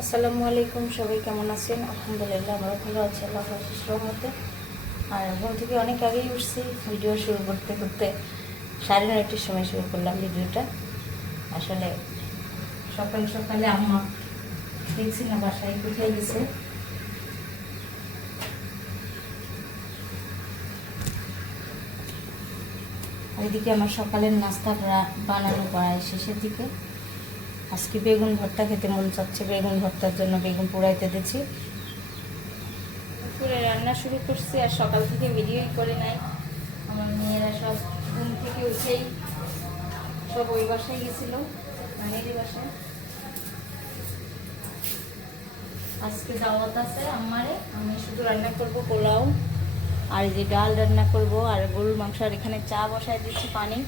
আসসালামু আলাইকুম, সবাই কেমন আছেন? আলহামদুলিল্লাহ, আমরা ভালো আছি, আল্লাহ রহমতে। আর ঘুম থেকে অনেক আগেই উঠছি, ভিডিও শুরু করতে করতে সাড়ে নয়টার সময় শুরু করলাম ভিডিওটা। আসলে সকাল সকালে আম্মা দেখছি না, বাসায় কোথায় গেছে। এদিকে আমার সকালের নাস্তা বানানো প্রায় শেষের দিকে। আজকে বেগুন ভর্তা খেতে মন চাচ্ছে, বেগুন ভর্তার জন্য বেগুন পোড়াইতে দিচ্ছি। দুপুরে রান্না শুরু করছি আর সকাল থেকে ভিডিওই করে নাই। আমার মেয়েরা সব ঘুম থেকে উঠেই সব ওই বাসায় গেছিল নানির বাসায়। আজকে দাওয়াত আছে আমারে, আমি শুধু রান্না করব পোলাও, আর যে ডাল রান্না করব, আর গরুর মাংস, আর এখানে চা বসায় দিচ্ছি পানি।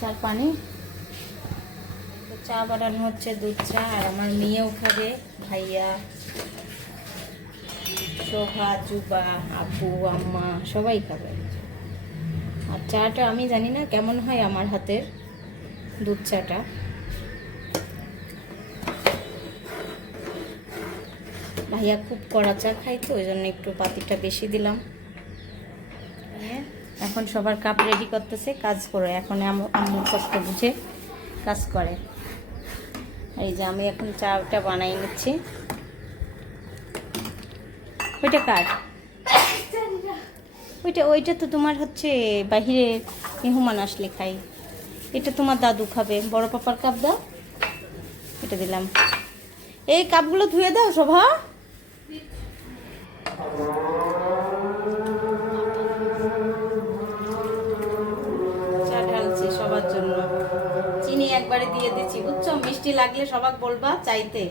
চার পানি? চা বানানো হচ্ছে দুধ চা আর আমার মেয়েও খাবে ভাইয়া শোভা জুবা আপু আম্মা সবাই খাবে। আর চাটা আমি জানি না কেমন হয় আমার হাতের দুধ চাটা। ভাইয়া খুব কড়া চা খাই তো ওই জন্য একটু পাতিটা বেশি দিলাম। হ্যাঁ, এখন সবার কাপ রেডি করতেছে কাজ করে এখন আম- আম্মুর কষ্ট বুঝে কাজ করে। এই যে আমি এখন চাটা বানাই নিচ্ছি। ওইটা কার? ওইটা ওইটা তো তোমার হচ্ছে বাহিরে মেহমান আসলে খাই এটা তোমার দাদু খাবে। বড় পাপার কাপ দাও। এটা দিলাম। এই কাপগুলো ধুয়ে দাও, শোভা। একবারে দিয়ে দিচ্ছি। বুঝছ? মিষ্টি লাগলে সবাক বলবা চাইতে।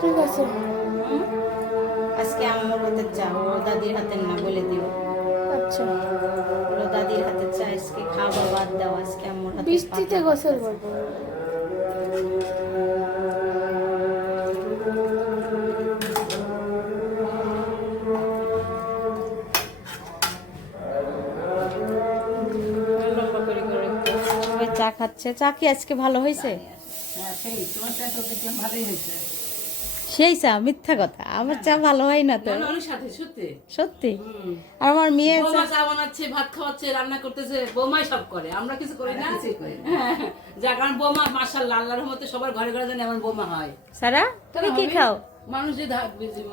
ঠিক আছে। আজকে আমার হাতের চা ও দাদির হাতের না বলে দিও। আচ্ছা। ওরা দাদির হাতের চা আজকে খাওয়া বাদ দাও আজকে আমার হাতে বৃষ্টিতে গোসল করব। খাচ্ছে চা কি আজকে ভালো হয়েছে? সেই চা মিথ্যা কথা। আমার চা ভালো হয় না তো। সত্যি। আর আমার মেয়ে চা বানাচ্ছে ভাত খাওয়াচ্ছে রান্না করতেছে বৌমাই সব করে। আমরা কিছু করি না? হ্যাঁ, যা কারণ বৌমা মাসাল আল্লাহর রহমতে সবার ঘরে ঘরে যেন এমন বৌমা হয়। সারা তুমি কি খাও? মানুষ যে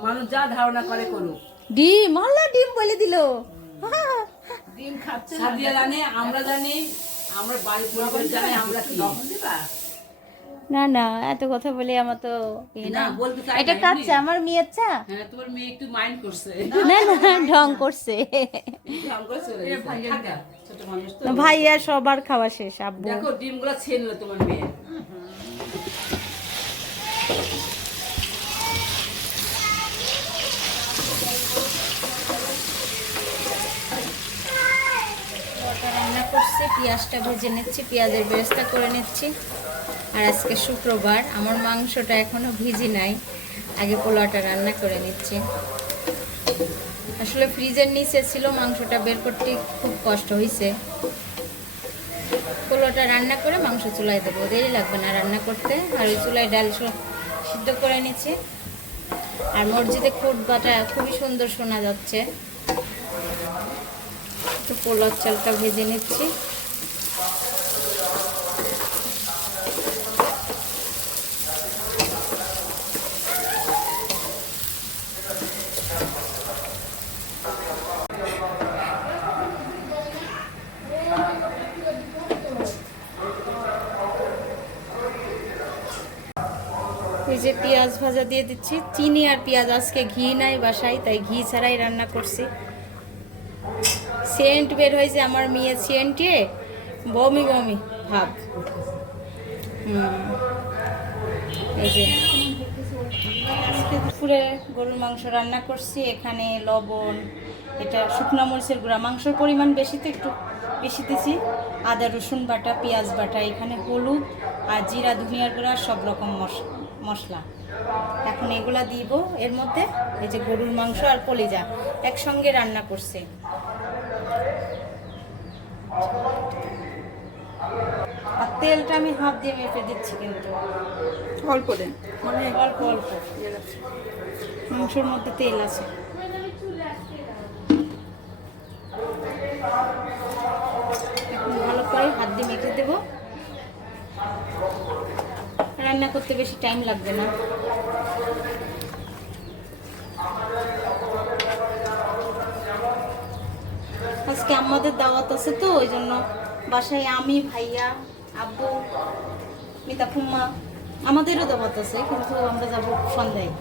মানুষ যা ধারণা করে করুক। ডিম আল্লাহ ডিম বলে দিল। ডিম খাচ্ছে সাদিয়া জানে আমরা জানি আমরা বাড়ি পরিবার জানি আমরা কি। না না এত কথা বলে আমার তো ইয়ে এটা না, কাজ এমনি। চা আমার মেয়ের চা হ্যাঁ তোমার মেয়ে একটু মাইন্ড করছে। না না ঢং করছে। ভাইয়া সবার খাওয়া শেষ আব্বু। দেখো ডিমগুলা ছেনলো তোমার মেয়ে পোলাওটা রান্না করছি পেঁয়াজটা ভেজে নিচ্ছি, পেঁয়াজের বেরেস্তা করে নিচ্ছি। আর আজকে শুক্রবার, আমার মাংসটা এখনও ভিজি নাই, আগে পোলাওটা রান্না করে নিচ্ছি। আসলে ফ্রিজের নিচে ছিল, মাংসটা বের করতে খুব কষ্ট হয়েছে পোলাওটা রান্না করে মাংস চুলায় দেবো, দেরি লাগবে না রান্না করতে। আর ওই চুলায় ডাল সিদ্ধ করে নিচ্ছি। আর মসজিদে খুব বাটা, খুবই সুন্দর শোনা যাচ্ছে। একটু পোলার চালটা ভেজে নিচ্ছি। এই যে পেঁয়াজ ভাজা দিয়ে দিচ্ছি। চিনি আর পেঁয়াজ, আজকে ঘি নাই বাসায়, তাই ঘি ছাড়াই রান্না করছি। সেন্ট বের হয়েছে আমার মেয়ে সেন্টে। বমি বমি ভাব এই যে। দুপুরে গরুর মাংস রান্না করছি, এখানে লবণ, এটা শুকনো মরিচের গুঁড়া। মাংসের পরিমাণ বেশি তো একটু বেশি দিছি। আদা, রসুন বাটা, পেঁয়াজ বাটা, এখানে হলুদ আর জিরা, ধনিয়ার গুঁড়া, সব রকম মশ- মশলা। এখন এগুলা দিব। এর মধ্যে এই যে গরুর মাংস আর কলিজা একসঙ্গে রান্না করছে। আর তেলটা আমি হাত দিয়ে মেপে দিচ্ছি কিন্তু। অল্প দেন। মানে অল্প অল্প। মাংসর মধ্যে তেল আছে। এখন ভালো করে হাত দিয়ে মেখে দেবো। রান্না করতে বেশি টাইম লাগবে না। আজকে আমাদের দাওয়াত আছে তো ওই জন্য বাসায় আমি, ভাইয়া, আব্বু মিতা ফুম্মা আমাদেরও দাওয়াত আছে, কিন্তু আমরা যাব সন্ধ্যায়।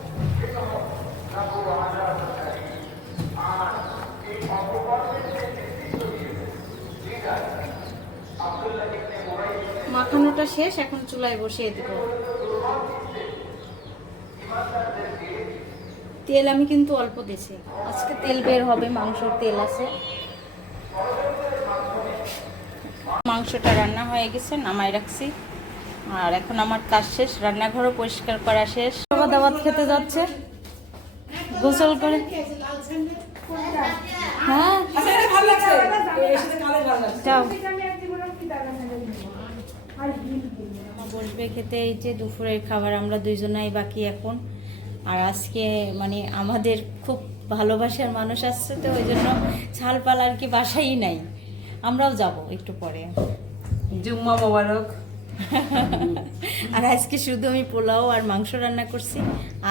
মাখানোটা শেষ, এখন চুলায় বসিয়ে দেব। তেল আমি কিন্তু অল্প দিছি আজকে তেল বের হবে, মাংসর তেল আছে। মাংসটা রান্না হয়ে গেছে নামাই রাখছি। আর এখন আমার কাজ শেষ রান্নাঘরও পরিষ্কার করা শেষ। বাবা দাওয়াত খেতে যাচ্ছে। গোসল করে। হ্যাঁ। বসবে খেতে এই যে দুপুরের খাবার আমরা দুইজনাই বাকি এখন। আর আজকে মানে আমাদের খুব ভালোবাসার মানুষ আসছে তো ওই জন্য ছালপাল আর কি বাসাই নাই। আমরাও যাব একটু পরে। জুম্মা মোবারক। আর আজকে শুধু আমি পোলাও আর মাংস রান্না করছি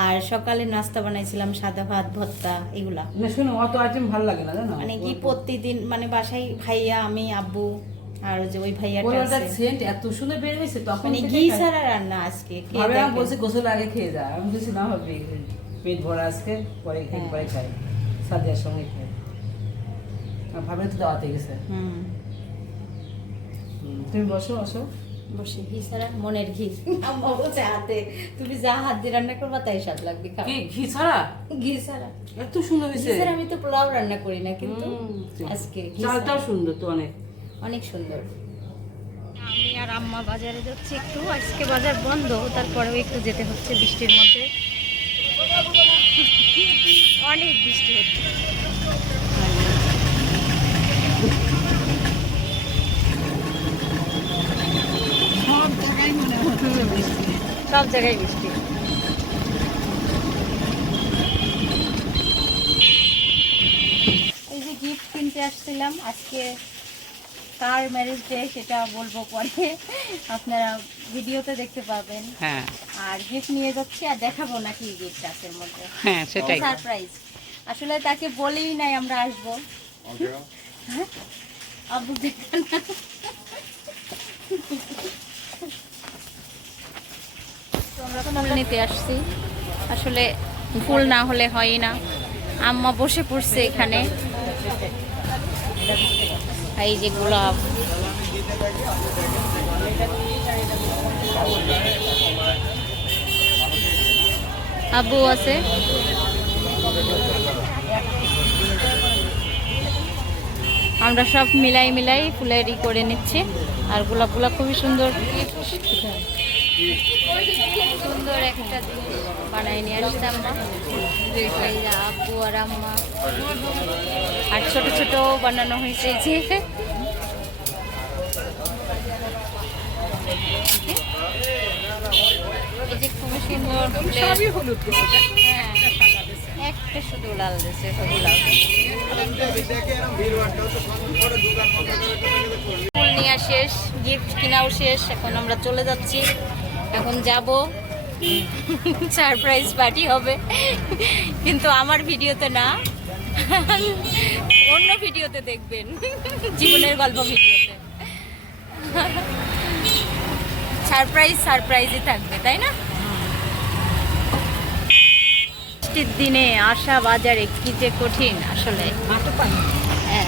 আর সকালে নাস্তা বানাইছিলাম সাদা ভাত ভর্তা এগুলা। না শোনো অত আইটেম ভালো লাগে না জানো? মানে কি প্রতিদিন মানে বাসায় ভাইয়া আমি আব্বু আর ওই যে ওই ভাইয়াটা আছে। সেন্ট এত সুন্দর বের হয়েছে তখন মানে ঘি ছাড়া রান্না আজকে খেয়ে ভাবে আমি বলছি গোসল আগে খেয়ে যা। আমি বলছি না হবে পেট ভরা আজকে পরে খাই হ্যাঁ। পরে খাই। সাদিয়ার সঙ্গে খাই ভাবে তো দাওয়াতে গেছে। তুমি বসো বসো। বসে ঘি ছাড়া মনের ঘি। আম্মা বলছে হাতে তুমি যা হাত দিয়ে রান্না করবা তাই স্বাদ লাগবে কি ঘি ছাড়া? ঘি ছাড়া। এত সুন্দর হয়েছে। ছাড়া আমি তো পোলাও রান্না করি না কিন্তু আজকে চালটাও সুন্দর তো অনেক। অনেক সুন্দর। আমি আর আম্মা বাজারে যাচ্ছি একটু আজকে বাজার বন্ধ তারপরেও একটু যেতে হচ্ছে বৃষ্টির মধ্যে। অনেক বৃষ্টি হচ্ছে। সব জায়গায় বৃষ্টি এই যে গিফট কিনতে আসছিলাম আজকে কার ম্যারেজ ডে সেটা বলব পরে। আপনারা ভিডিওতে দেখতে পাবেন। হ্যাঁ। আর গিফট নিয়ে যাচ্ছি আর দেখাবো না কি গিফট আছে এর মধ্যে। হ্যাঁ সেটাই। সারপ্রাইজ আসলে তাকে বলেই নাই আমরা আসব। হ্যাঁ? আব্বু না। তো নিতে আসছি। আসলে ফুল না হলে হয় না। আম্মা বসে পড়ছে এখানে। এই যে গোলাপ। আব্বু আছে? আমরা সব মিলাই মিলাই ফুলেরই করে নিচ্ছি। আর গোলাপগুলো খুবই সুন্দর। সুন্দর একটা বানাই নিয়ে আসছি আমরা আব্বু আর আম্মা। আর ছোট ছোট বানানো হয়েছে যে। এই যে খুবই সুন্দর ফুলের হলুদ হ্যাঁ একটা শুধু লাল দিছে সবগুলা ফুল নেওয়া শেষ গিফট কেনাও শেষ এখন আমরা চলে যাচ্ছি। এখন যাব। সারপ্রাইজ পার্টি হবে। কিন্তু আমার ভিডিওতে না। অন্য ভিডিওতে দেখবেন। জীবনের গল্প ভিডিওতে। সারপ্রাইজ, সারপ্রাইজই থাকবে, তাই না? বৃষ্টির দিনে আসা বাজারে কি যে কঠিন আসলে হ্যাঁ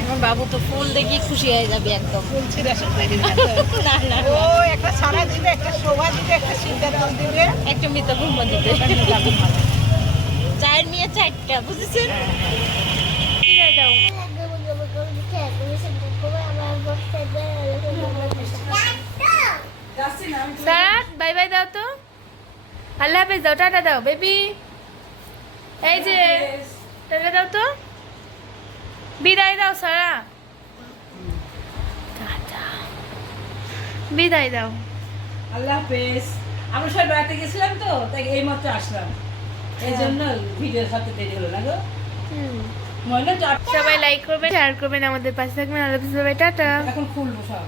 এখন বাবু তো ফুল দেখি খুশি হয়ে যাবে একদম। না না ও একটা সারা দিবে একটা শোভা দিবে একটা দিবে। মৃত ঘুম দিতে। চায়ের নিয়ে চারটা বুঝেছেন? স্যার বাই বাই দাও তো। আল্লাহ হাফেজ দাও টাটা দাও বেবি। এই যে টাটা দাও তো। বিদায় দাও সারা। বিদায় দাও। আল্লাহ হাফেজ। আমরা সবাই বেড়াতে গেছিলাম তো তাই এই মাত্র আসলাম। এই জন্য ভিডিও সাথে দেরি হলো না গো। মনে হয় সবাই লাইক করবেন শেয়ার করবেন আমাদের পাশে থাকবেন। আল্লাহ টাটা। এখন খুলবো সব।